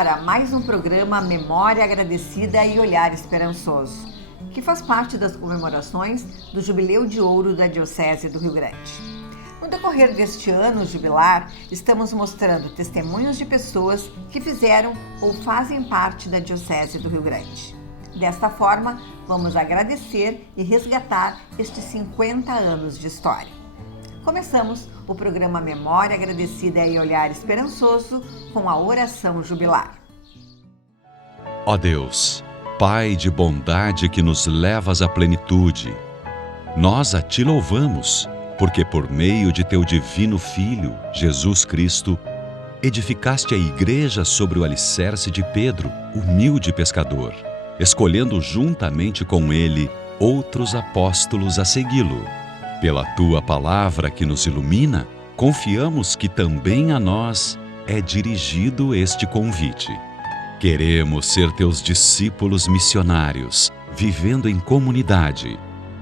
agora mais um programa Memória Agradecida e Olhar Esperançoso, que faz parte das comemorações do Jubileu de Ouro da Diocese do Rio Grande. No decorrer deste ano jubilar, estamos mostrando testemunhos de pessoas que fizeram ou fazem parte da Diocese do Rio Grande. Desta forma, vamos agradecer e resgatar estes 50 anos de história. Começamos o programa Memória Agradecida e Olhar Esperançoso com a oração jubilar. Ó Deus, Pai de bondade que nos levas à plenitude, nós a Ti louvamos, porque por meio de Teu divino Filho, Jesus Cristo, edificaste a Igreja sobre o alicerce de Pedro, humilde pescador, escolhendo juntamente com ele outros apóstolos a segui-lo. Pela Tua palavra que nos ilumina, confiamos que também a nós é dirigido este convite. Queremos ser Teus discípulos missionários, vivendo em comunidade,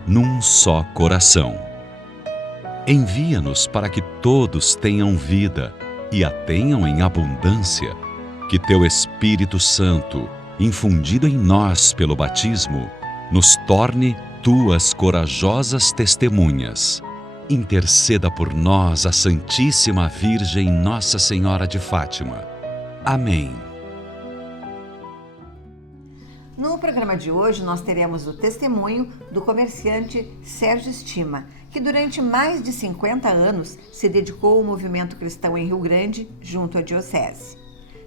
num só coração. Envia-nos para que todos tenham vida e a tenham em abundância, que Teu Espírito Santo, infundido em nós pelo batismo, nos torne Tuas corajosas testemunhas. Interceda por nós a Santíssima Virgem Nossa Senhora de Fátima. Amém. No programa de hoje, nós teremos o testemunho do comerciante Sérgio Estima, que durante mais de 50 anos se dedicou ao movimento cristão em Rio Grande, junto à Diocese.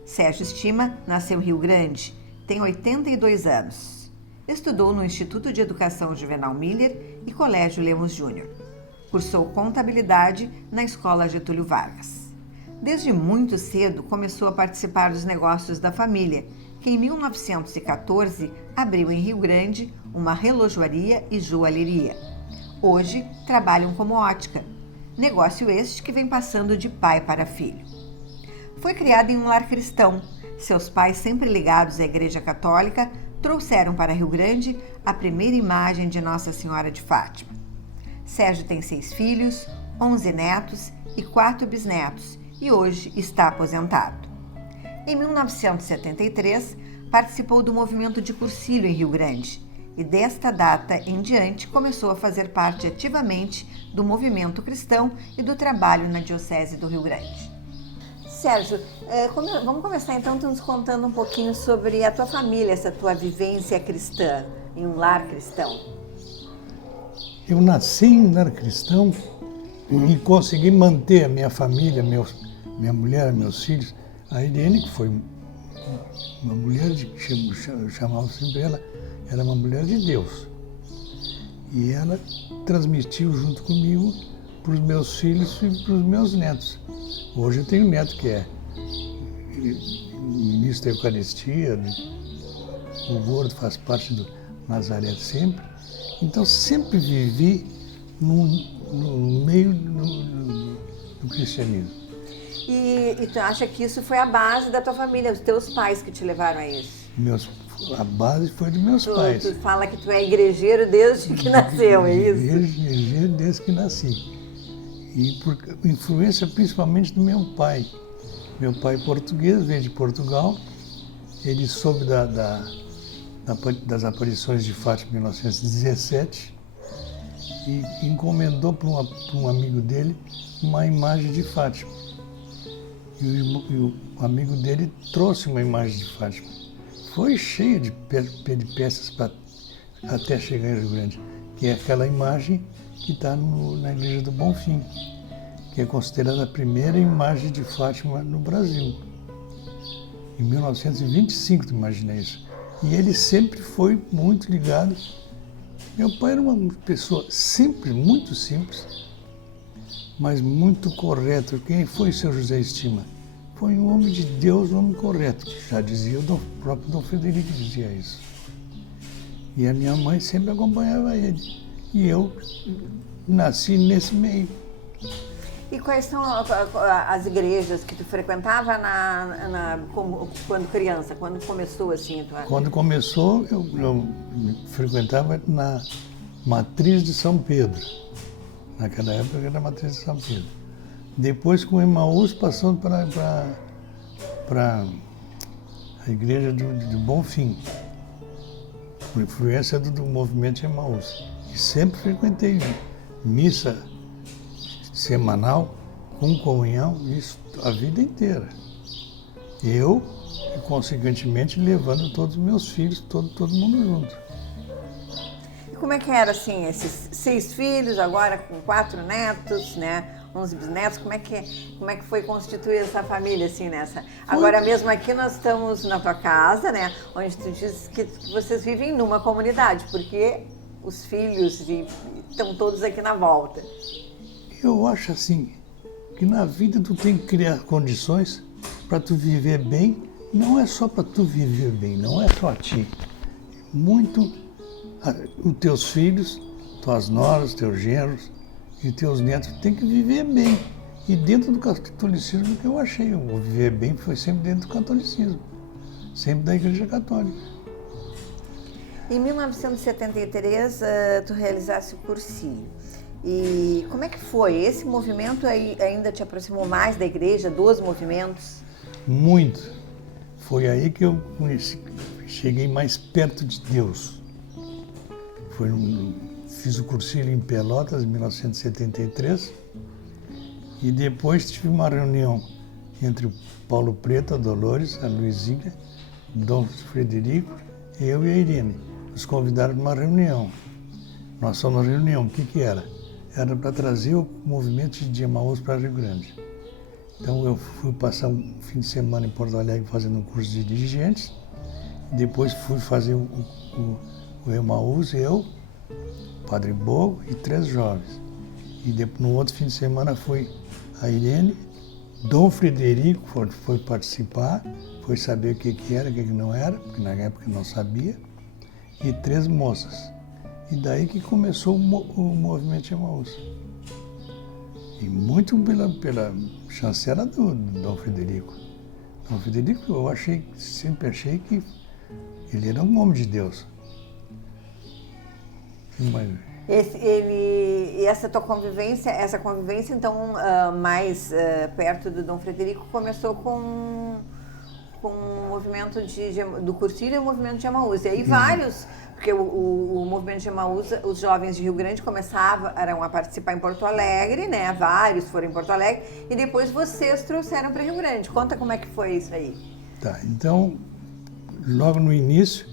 Sérgio Estima nasceu em Rio Grande, tem 82 anos. Estudou no Instituto de Educação Juvenal Miller e Colégio Lemos Júnior. Cursou contabilidade na Escola Getúlio Vargas. Desde muito cedo começou a participar dos negócios da família, que em 1914 abriu em Rio Grande uma relojoaria e joalheria. Hoje trabalham como ótica, negócio este que vem passando de pai para filho. Foi criado em um lar cristão. Seus pais, sempre ligados à Igreja Católica, trouxeram para Rio Grande a primeira imagem de Nossa Senhora de Fátima. Sérgio tem 6 filhos, 11 netos e 4 bisnetos e hoje está aposentado. Em 1973, participou do movimento de Cursilho em Rio Grande e desta data em diante começou a fazer parte ativamente do movimento cristão e do trabalho na Diocese do Rio Grande. Sérgio, vamos começar então nos contando um pouquinho sobre a tua família, essa tua vivência cristã, em um lar cristão. Eu nasci em um lar cristão e consegui manter a minha família, minha mulher, meus filhos. A Irene, que foi uma mulher, eu chamava sempre ela, era uma mulher de Deus. E ela transmitiu junto comigo para os meus filhos e para os meus netos. Hoje eu tenho um neto que é ministro da Eucaristia, o Gordo faz parte do Nazaré sempre. Então sempre vivi no meio do cristianismo. E tu acha que isso foi a base da tua família, os teus pais que te levaram a isso? A base foi dos meus pais. Tu fala que tu é igrejeiro desde que nasceu, é isso? Igrejeiro desde que nasci. E por influência principalmente do meu pai. Meu pai português, veio de Portugal. Ele soube das aparições de Fátima em 1917 e encomendou para um amigo dele uma imagem de Fátima. E o amigo dele trouxe uma imagem de Fátima. Foi cheia de peripécias até chegar em Rio Grande, que é aquela imagem que está na Igreja do Bonfim, que é considerada a primeira imagem de Fátima no Brasil. Em 1925, tu imagina isso. E ele sempre foi muito ligado. Meu pai era uma pessoa simples, muito simples, mas muito correto. Quem foi o seu José Estima? Foi um homem de Deus, um homem correto. Já dizia o próprio Dom Frederico, dizia isso. E a minha mãe sempre acompanhava ele. E eu nasci nesse meio. E quais são as igrejas que tu frequentava quando criança? Quando começou assim? Quando começou, eu frequentava na Matriz de São Pedro. Naquela época era a Matriz de São Pedro. Depois com o Emaús passando para a igreja do Bonfim, por influência do movimento Emaús. E sempre frequentei missa semanal, com comunhão, isso a vida inteira. Eu, e consequentemente, levando todos os meus filhos, todo mundo junto. E como é que era, assim, esses 6 filhos, agora com 4 netos, né? 11 bisnetos, como é que foi constituir essa família, assim, nessa? Agora mesmo aqui nós estamos na tua casa, né? Onde tu diz que vocês vivem numa comunidade, porque os filhos estão todos aqui na volta. Eu acho assim, que na vida tu tem que criar condições para tu viver bem, não é só para tu viver bem, não é só a ti. Muito os teus filhos, tuas noras, teus genros e teus netos têm que viver bem. E dentro do catolicismo, o que eu achei, o viver bem foi sempre dentro do catolicismo, sempre da Igreja Católica. Em 1973, tu realizaste o cursinho. E como é que foi? Esse movimento ainda te aproximou mais da igreja, dos movimentos? Muito. Foi aí que eu cheguei mais perto de Deus. Fiz o cursilho em Pelotas, em 1973, e depois tive uma reunião entre o Paulo Preto, a Dolores, a Luizinha, o Dom Frederico, eu e a Irene. Nos convidaram para uma reunião. Nós fomos na reunião, o que era? Era para trazer o movimento de Emaús para Rio Grande. Então eu fui passar um fim de semana em Porto Alegre fazendo um curso de dirigentes, depois fui fazer o Emaús, eu, Padre Bogo e 3 jovens. E depois, no outro fim de semana foi a Irene, Dom Frederico foi participar, foi saber o que era, o que não era, porque na época não sabia, e 3 moças. E daí que começou o movimento Emaús. E muito pela chancela do Dom Frederico. Dom Frederico, eu sempre achei que ele era um homem de Deus. E essa tua convivência, então, mais perto do Dom Frederico, começou com o movimento do cursilho e o movimento de Emaús. E aí vários, porque o movimento de Emaús, os jovens de Rio Grande começaram a participar em Porto Alegre, né? Vários foram em Porto Alegre, e depois vocês trouxeram para Rio Grande. Conta como é que foi isso aí. Tá, então, logo no início,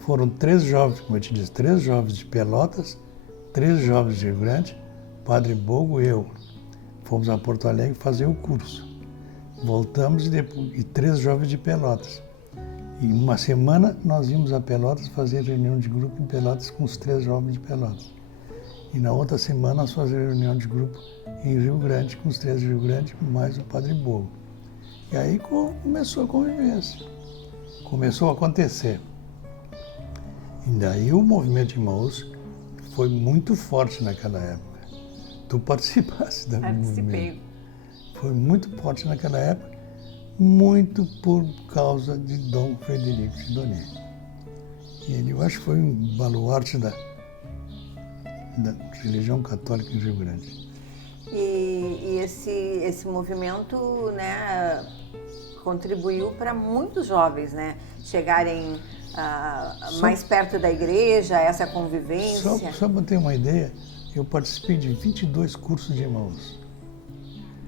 foram 3 jovens, como eu te disse, 3 jovens de Pelotas, 3 jovens de Rio Grande, Padre Bogo e eu. Fomos a Porto Alegre fazer o curso. Voltamos e 3 jovens de Pelotas. Em uma semana nós íamos a Pelotas fazer reunião de grupo em Pelotas com os 3 jovens de Pelotas. E na outra semana nós fazíamos reunião de grupo em Rio Grande com os 3 de Rio Grande, mais o Padre Bogo. E aí começou a convivência. Começou a acontecer. E daí o movimento de Emaús foi muito forte naquela época. Tu participaste do movimento. Foi muito forte naquela época, muito por causa de Dom Frederico Sidoni. E ele, eu acho que foi um baluarte da religião católica em Rio Grande. E esse movimento, né, contribuiu para muitos jovens, né, chegarem mais perto da igreja, essa convivência. Só para ter uma ideia, eu participei de 22 cursos de Emaús.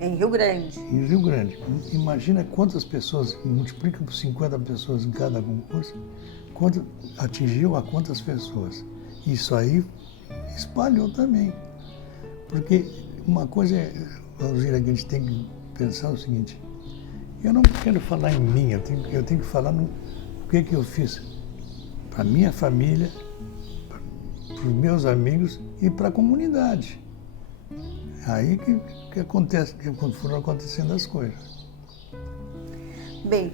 Em Rio Grande? Em Rio Grande. Imagina quantas pessoas, multiplica por 50 pessoas em cada concurso, atingiu a quantas pessoas. Isso aí espalhou também. Porque uma coisa, Alzira, que a gente tem que pensar o seguinte, eu não quero falar em mim, eu tenho que falar no que eu fiz para minha família, para os meus amigos e para a comunidade. Aí que acontece, que foram acontecendo as coisas. Bem,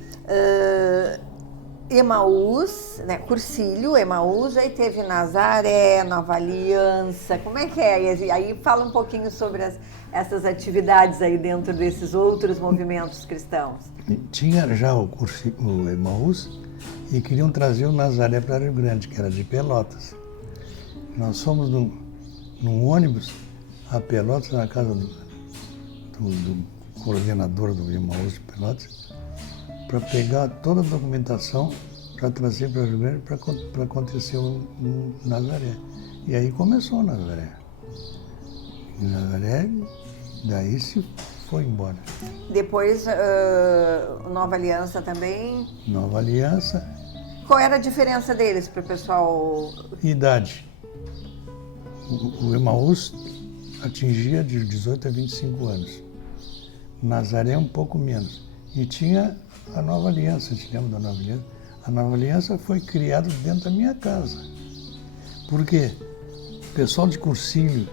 Emaús, né, cursilho, Emaús, aí teve Nazaré, Nova Aliança, como é que é? E aí fala um pouquinho sobre essas atividades aí dentro desses outros movimentos cristãos. Tinha já o Emaús e queriam trazer o Nazaré para Rio Grande, que era de Pelotas. Nós fomos num ônibus a Pelotas, na casa do coordenador do Emaús de Pelotas, para pegar toda a documentação para trazer para o Rio Grande para acontecer o Nazaré. E aí começou o Nazaré. E o Nazaré, daí se foi embora. Depois, Nova Aliança também. Nova Aliança. Qual era a diferença deles para o pessoal? Idade. O Emaús atingia de 18 a 25 anos. O Nazaré um pouco menos. E tinha a Nova Aliança, te lembra da Nova Aliança? A Nova Aliança foi criada dentro da minha casa. Por quê? O pessoal de cursilho,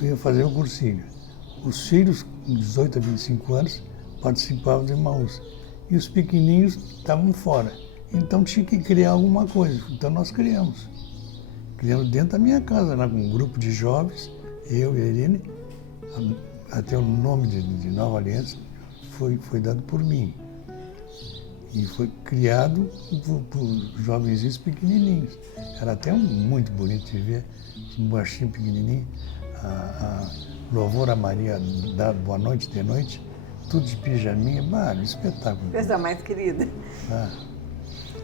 eu ia fazer o cursilho. Os filhos com 18 a 25 anos participavam do Emaús. E os pequenininhos estavam fora. Então tinha que criar alguma coisa. Então nós criamos. Criamos dentro da minha casa, lá com um grupo de jovens, eu e a Irene. Até o nome de Nova Aliança foi dado por mim. E foi criado por jovenzinhos pequenininhos. Era até muito bonito de ver, um baixinho pequenininho, a Louvor a Maria, da Boa Noite de Noite, tudo de pijaminha, um espetáculo. Coisa mais querida. Ah.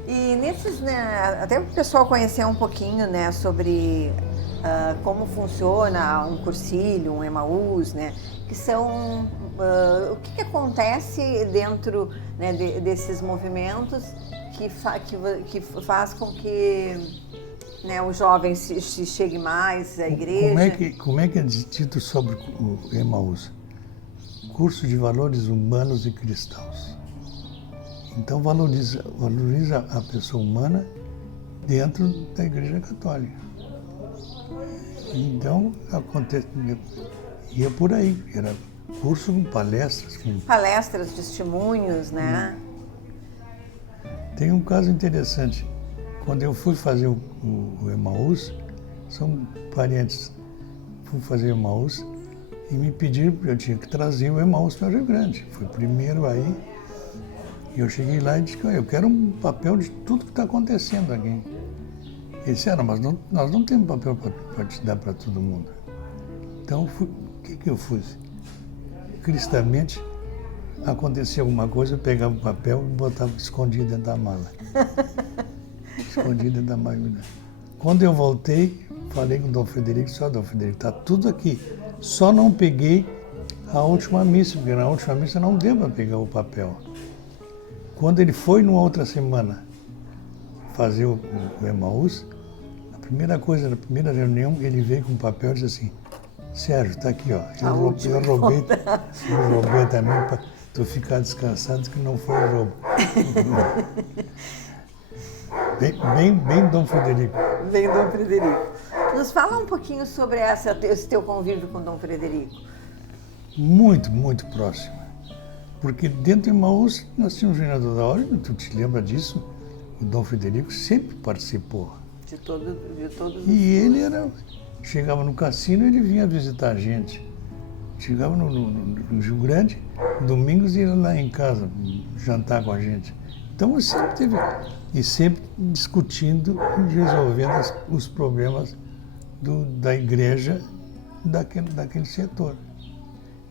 E nesses, né, até o pessoal conhecer um pouquinho, né, sobre como funciona um cursilho, um Emaús, né, que são o que acontece dentro, né, desses movimentos que faz com que, né, os jovens se cheguem mais à igreja. Como é que é dito sobre o Emaús? Curso de Valores Humanos e Cristãos. Então valoriza a pessoa humana dentro da Igreja Católica. Então ia por aí, era curso com palestras. Palestras, testemunhos, né? Tem um caso interessante. Quando eu fui fazer o Emaús, são parentes, fui fazer o Emaús e me pediram que eu tinha que trazer o Emaús para o Rio Grande. Fui primeiro aí. E eu cheguei lá e disse que eu quero um papel de tudo que está acontecendo aqui. Eles disseram, mas nós não temos papel para te dar para todo mundo. Então, o que eu fiz? Cristamente, acontecia alguma coisa, eu pegava o papel e botava escondido dentro da mala. Escondido dentro da mala. Quando eu voltei, falei com o Dom Frederico, Dom Frederico, está tudo aqui. Só não peguei a última missa, porque na última missa não deu para pegar o papel. Quando ele foi numa outra semana fazer o Emaús, a primeira coisa, na primeira reunião, ele veio com um papel e disse assim, Sérgio, está aqui, ó. Eu roubei também para tu ficar descansado que não foi roubo. Bem Dom Frederico. Bem Dom Frederico. Nos fala um pouquinho sobre esse teu convívio com Dom Frederico. Muito, muito próximo. Porque dentro do Emaús nós tínhamos um vereador da ordem, tu te lembra disso? O Dom Frederico sempre participou. De todos E ele chegava no cassino e ele vinha visitar a gente. Chegava no Rio Grande, domingos ia lá em casa jantar com a gente. Então eu sempre teve, e sempre discutindo e resolvendo os problemas da igreja daquele setor.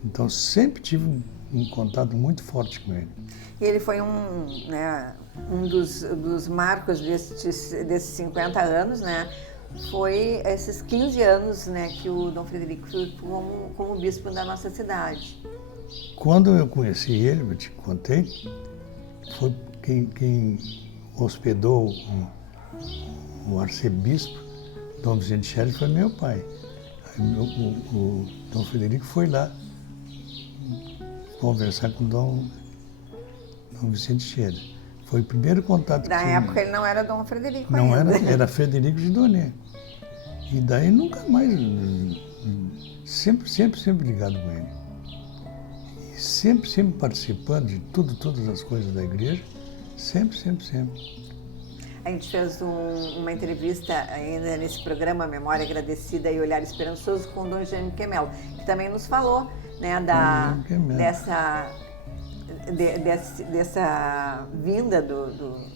Então sempre tive um contato muito forte com ele. E ele foi um dos marcos desses 50 anos, né? Foi esses 15 anos, né, que o Dom Frederico foi como bispo da nossa cidade. Quando eu conheci ele, eu te contei, foi quem hospedou o arcebispo, Dom Vicente Scherer, foi meu pai. O Dom Frederico foi lá conversar com o Dom Vicente Scherer. Foi o primeiro contato Na época ele não era Dom Frederico não ainda. Era Frederico de Donet. E daí nunca mais, sempre ligado com ele. E sempre participando de todas as coisas da igreja, sempre. A gente fez uma entrevista ainda nesse programa Memória Agradecida e Olhar Esperançoso com o Dom Jaime Quemelo, que também nos falou, né, dessa vinda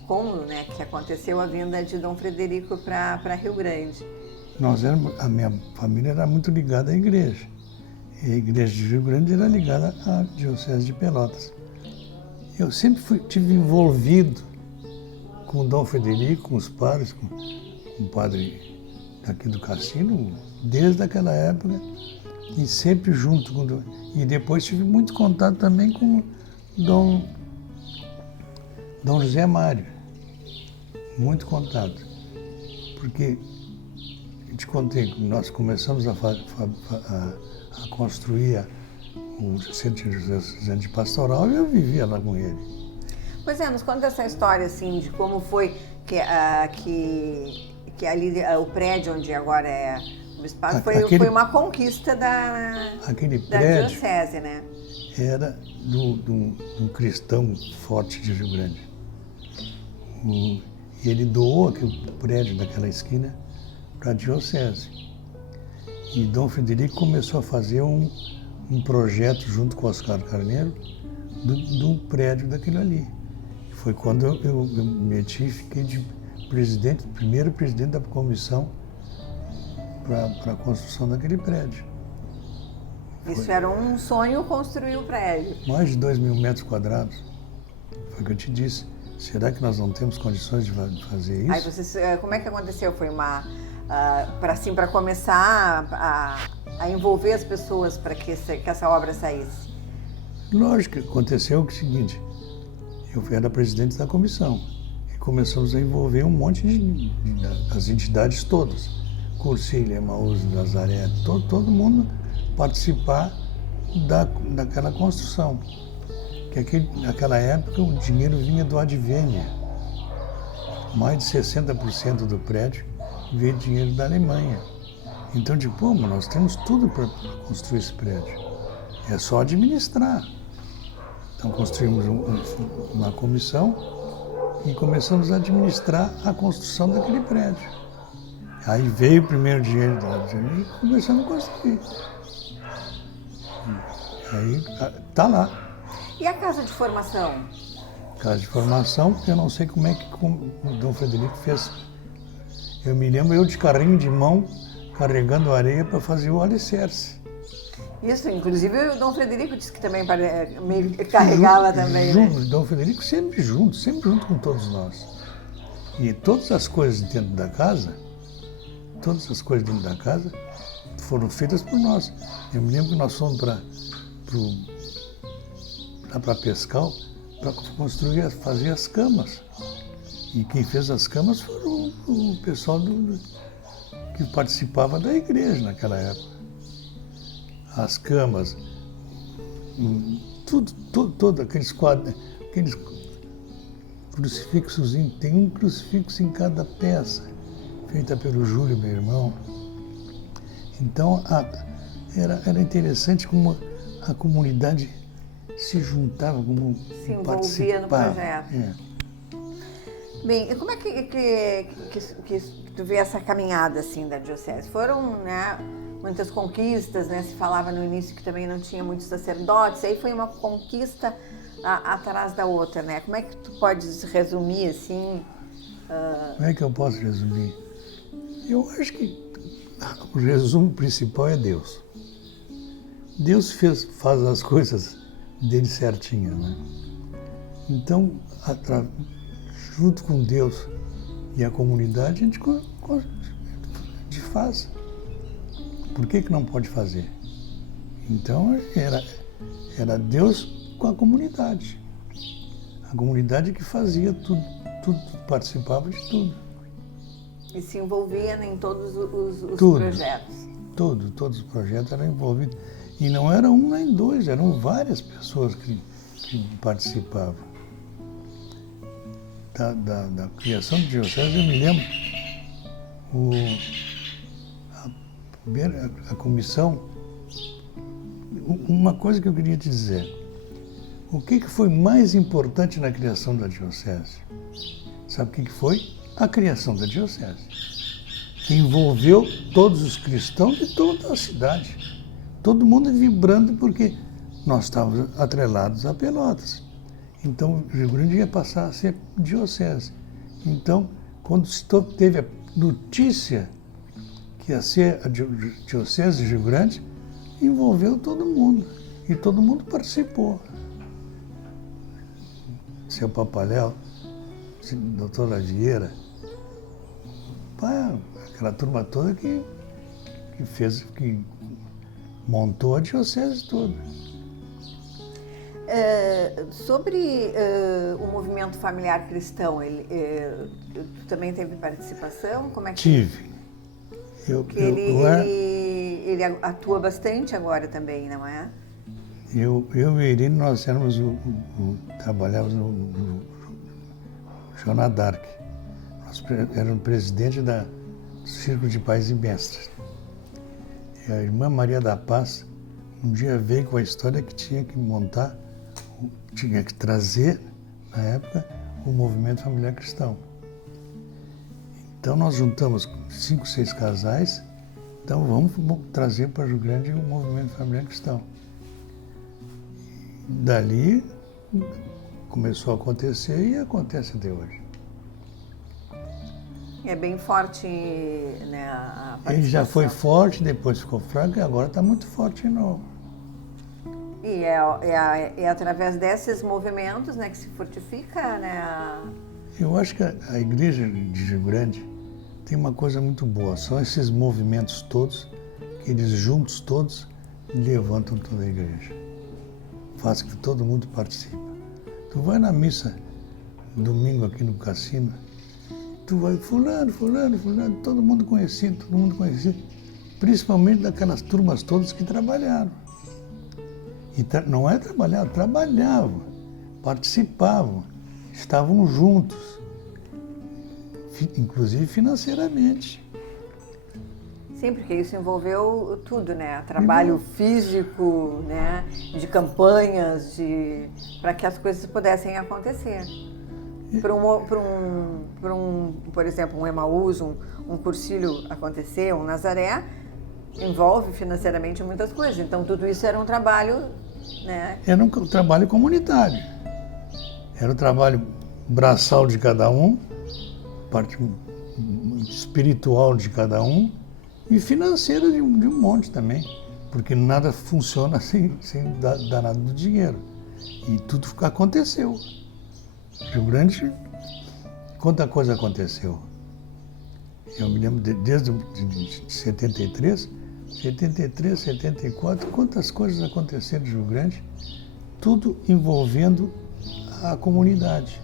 como, né, que aconteceu a vinda de Dom Frederico para Rio Grande. A minha família era muito ligada à igreja. E a igreja de Rio Grande era ligada à Diocese de Pelotas. eu sempre tive envolvido com o Dom Frederico, com os padres, com o padre daqui do Cassino, desde aquela época, e sempre junto com o Dom. E depois tive muito contato também com o Dom José Mário, muito contato, porque eu te contei que nós começamos a construir o Centro de Pastoral e eu vivia lá com ele. Pois é, nos conta essa história, assim, de como foi que ali o prédio onde agora é o bispado foi uma conquista da diocese, né? Era de um cristão forte de Rio Grande. E ele doou aquele prédio daquela esquina para a diocese. E Dom Frederico começou a fazer um projeto junto com Oscar Carneiro do prédio daquilo ali. Foi quando eu me meti e fiquei de primeiro presidente da comissão para a construção daquele prédio. Isso era um sonho, construir o prédio. Mais de 2.000 metros quadrados. Foi o que eu te disse. Será que nós não temos condições de fazer isso? Aí como é que aconteceu? Foi para começar a envolver as pessoas para que essa obra saísse? Lógico, aconteceu o seguinte, eu era presidente da comissão e começamos a envolver um monte das entidades todas, Cursília, Emaús, Nazaré, todo mundo participar daquela construção. Que naquela época o dinheiro vinha do Advênia. Mais de 60% do prédio veio dinheiro da Alemanha. Então, mas nós temos tudo para construir esse prédio. É só administrar. Então, construímos uma comissão e começamos a administrar a construção daquele prédio. Aí veio o primeiro dinheiro da Advênia e começamos a construir. Aí está lá. E a casa de formação? Casa de formação, eu não sei como é que o Dom Frederico fez. Eu me lembro eu de carrinho de mão, carregando areia para fazer o alicerce. Isso, inclusive o Dom Frederico disse que também carregava também, né? O Dom Frederico sempre junto com todos nós. E todas as coisas dentro da casa foram feitas por nós. Eu me lembro que nós fomos para Pescal para fazer as camas. E quem fez as camas foram o pessoal que participava da igreja naquela época. As camas, tudo aqueles quadros, aqueles crucifixos, tem um crucifixo em cada peça, feita pelo Júlio, meu irmão. Então era interessante como a comunidade se juntava, como se envolvia no projeto. É. Bem, e como é que tu vê essa caminhada assim da diocese? Foram, né, muitas conquistas, né? Se falava no início que também não tinha muitos sacerdotes, aí foi uma conquista atrás da outra, né? Como é que tu podes resumir assim? Como é que eu posso resumir? Eu acho que o resumo principal é Deus. Deus faz as coisas dele certinho, né? Então, junto com Deus e a comunidade, a gente faz. Por que não pode fazer? Então, era Deus com a comunidade. A comunidade que fazia tudo, participava de tudo. E se envolvia em todos os projetos. Todos os projetos eram envolvidos. E não era um nem dois, eram várias pessoas que participavam. Da criação de diocese, eu me lembro, a comissão, uma coisa que eu queria te dizer, o que foi mais importante na criação da diocese? Sabe o que foi? A criação da diocese, que envolveu todos os cristãos de toda a cidade. Todo mundo vibrando porque nós estávamos atrelados a Pelotas. Então, o Rio Grande ia passar a ser diocese. Então, quando teve a notícia que ia ser a diocese de Rio Grande, envolveu todo mundo. E todo mundo participou. seu Papaléu, doutora Vieira, aquela turma toda que montou a diocese toda. Sobre o movimento familiar cristão, tu também teve participação? Como é que Tive. Ele atua bastante agora também, não é? Eu e a Irene, nós éramos trabalhávamos no Joana d'Arc. Nós éramos presidente do Círculo de Pais e Mestres. E a irmã Maria da Paz um dia veio com a história que tinha que trazer, na época, o movimento familiar cristão. Então nós juntamos 5, 6 casais, então vamos trazer para Rio Grande o movimento familiar cristão. Dali começou a acontecer e acontece até hoje. É bem forte, né, a participação. Ele já foi forte, depois ficou fraco e agora está muito forte de novo. E é através desses movimentos, né, que se fortifica, né? Eu acho que a igreja de Rio Grande tem uma coisa muito boa. São esses movimentos todos, que eles juntos todos levantam toda a igreja. Faz que todo mundo participe. Tu vai na missa domingo aqui no cassino, tu vai fulano, todo mundo conhecido, principalmente daquelas turmas todas que trabalharam. E não é trabalhar, trabalhavam, participavam, estavam juntos, inclusive financeiramente. Sim, porque isso envolveu tudo, né? Trabalho físico, né? De campanhas, para que as coisas pudessem acontecer. Por exemplo, um Emaús, um Cursilho acontecer, um Nazaré, envolve financeiramente muitas coisas. Então, tudo isso era um trabalho, né? Era um trabalho comunitário. Era o trabalho braçal de cada um, parte espiritual de cada um e financeira de um monte também. Porque nada funciona sem dar nada do dinheiro. E tudo aconteceu. Rio Grande, quanta coisa aconteceu. Eu me lembro desde 73, 74, quantas coisas aconteceram em Rio Grande, tudo envolvendo a comunidade.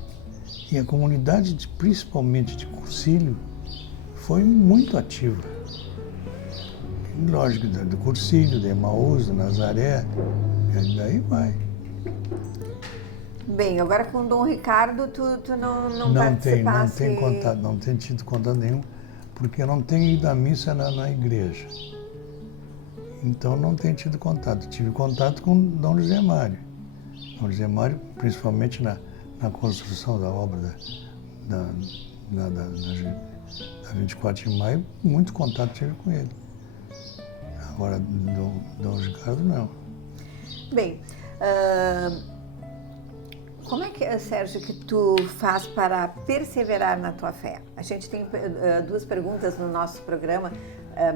E a comunidade, principalmente de Cursilho, foi muito ativa. Lógico, do Cursilho, do Emaús, do Nazaré, e daí vai. Bem, agora com o Dom Ricardo, tu não participasse... Não tem contato, não tem tido contato nenhum, porque eu não tenho ido à missa na igreja. Então não tenho tido contato. Tive contato com Dom José Mário. Dom José Mário, principalmente na construção da obra da 24 de maio, muito contato tive com ele. Agora, Dom Ricardo, não. Bem, como é que, Sérgio, que tu faz para perseverar na tua fé? A gente tem 2 perguntas no nosso programa,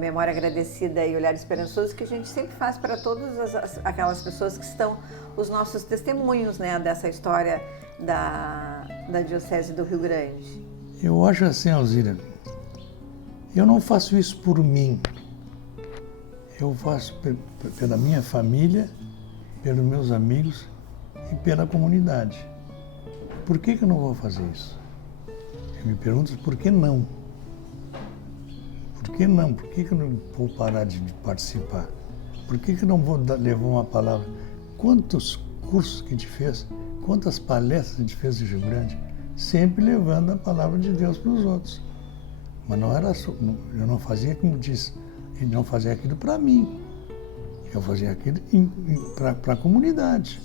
Memória Agradecida e Olhar Esperançoso, que a gente sempre faz para todas aquelas pessoas que estão os nossos testemunhos, né, dessa história da Diocese do Rio Grande. Eu acho assim, Alzira, eu não faço isso por mim. Eu faço pela minha família, pelos meus amigos e pela comunidade. Por que eu não vou fazer isso? Eu me pergunto por que não? Por que não? Por que eu não vou parar de participar? Por que eu não vou levar uma palavra? Quantos cursos que a gente fez, quantas palestras a gente fez em Rio Grande, sempre levando a palavra de Deus para os outros. Mas não era só, eu não fazia como diz, eu não fazia aquilo para mim, eu fazia aquilo para a comunidade.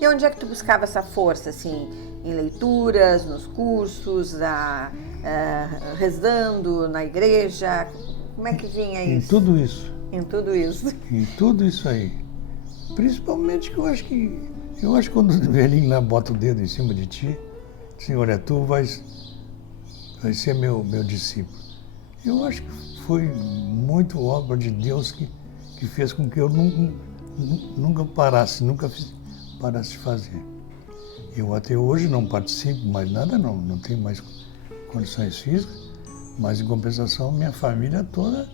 E onde é que tu buscava essa força, assim, em leituras, nos cursos, rezando na igreja? Como é que vinha isso? Em tudo isso. Em tudo isso. Em tudo isso aí. Principalmente que eu acho que quando o velhinho lá bota o dedo em cima de ti, assim, olha, tu vai ser meu discípulo. Eu acho que foi muito obra de Deus que fez com que eu nunca parasse de fazer. Eu até hoje não participo mais nada, não tenho mais condições físicas, mas em compensação minha família toda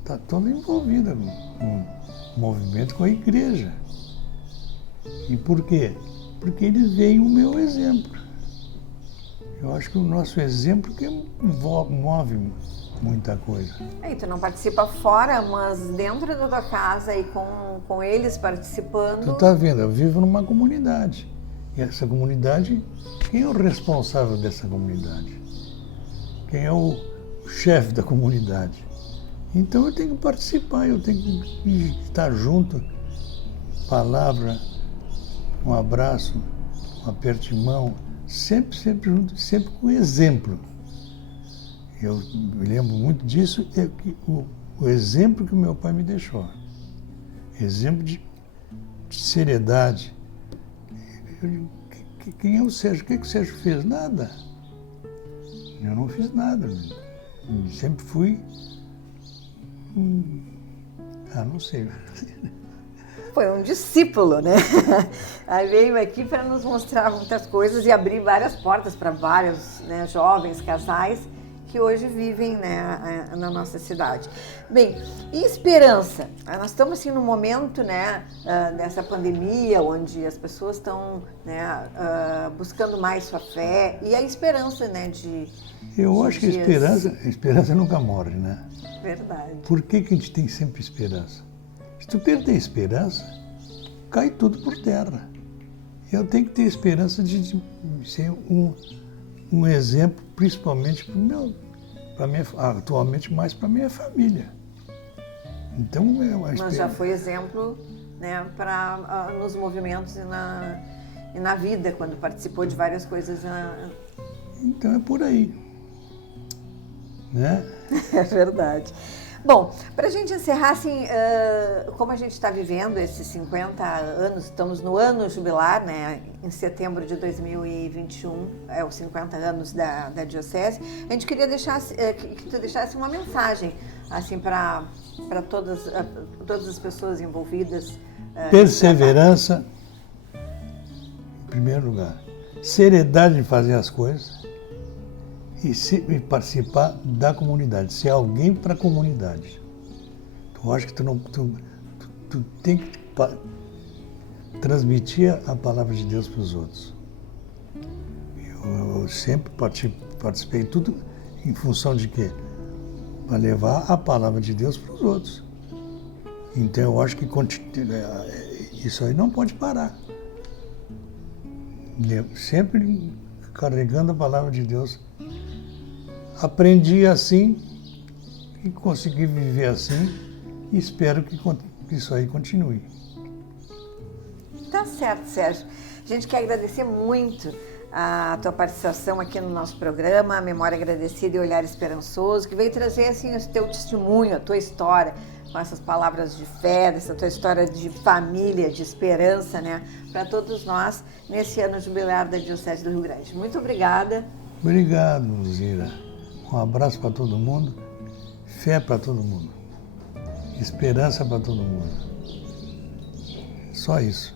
está toda envolvida no movimento com a igreja. E por quê? Porque eles veem o meu exemplo. Eu acho que o nosso exemplo que move muita coisa. E tu não participa fora, mas dentro da tua casa e com eles participando... Tu tá vendo, eu vivo numa comunidade. E essa comunidade, quem é o responsável dessa comunidade? Quem é o chefe da comunidade? Então eu tenho que participar, eu tenho que estar junto. Palavra, um abraço, um aperto de mão, sempre junto, sempre com exemplo. Eu me lembro muito disso, o exemplo que o meu pai me deixou. Exemplo de seriedade. Eu digo, quem é o Sérgio? O que o Sérgio fez? Nada. Eu não fiz nada. Eu sempre fui... não sei. Foi um discípulo, né? Aí veio aqui para nos mostrar muitas coisas e abrir várias portas para vários, né, jovens, casais que hoje vivem, né, na nossa cidade. Bem, e esperança? Nós estamos assim num momento, né, dessa pandemia, onde as pessoas estão, né, buscando mais sua fé e a esperança, né, Eu acho que a esperança nunca morre, né? Verdade. Por que a gente tem sempre esperança? Se tu perder a esperança, cai tudo por terra. Eu tenho que ter esperança de ser um exemplo, principalmente atualmente mais para minha família. Então, mas já foi exemplo, né, nos movimentos e na vida, quando participou de várias coisas. Então é por aí, né? É verdade. Bom, para a gente encerrar, assim, como a gente está vivendo esses 50 anos, estamos no ano jubilar, né? Em setembro de 2021, é os 50 anos da Diocese, a gente queria que tu deixasse uma mensagem, assim, para todas as pessoas envolvidas. Perseverança, em primeiro lugar. Seriedade em fazer as coisas. E participar da comunidade, ser alguém para a comunidade. Eu acho que tu tem que transmitir a palavra de Deus para os outros. Eu sempre participei tudo em função de quê? Para levar a palavra de Deus para os outros. Então eu acho que isso aí não pode parar. Sempre carregando a palavra de Deus. Aprendi assim e consegui viver assim e espero que isso aí continue. Tá certo, Sérgio. A gente quer agradecer muito a tua participação aqui no nosso programa, a Memória Agradecida e Olhar Esperançoso, que veio trazer assim o teu testemunho, a tua história, com essas palavras de fé, essa tua história de família, de esperança, né, para todos nós nesse ano jubilar da Diocese do Rio Grande. Muito obrigada. Obrigado, Luzira. Um abraço para todo mundo, fé para todo mundo, esperança para todo mundo. Só isso.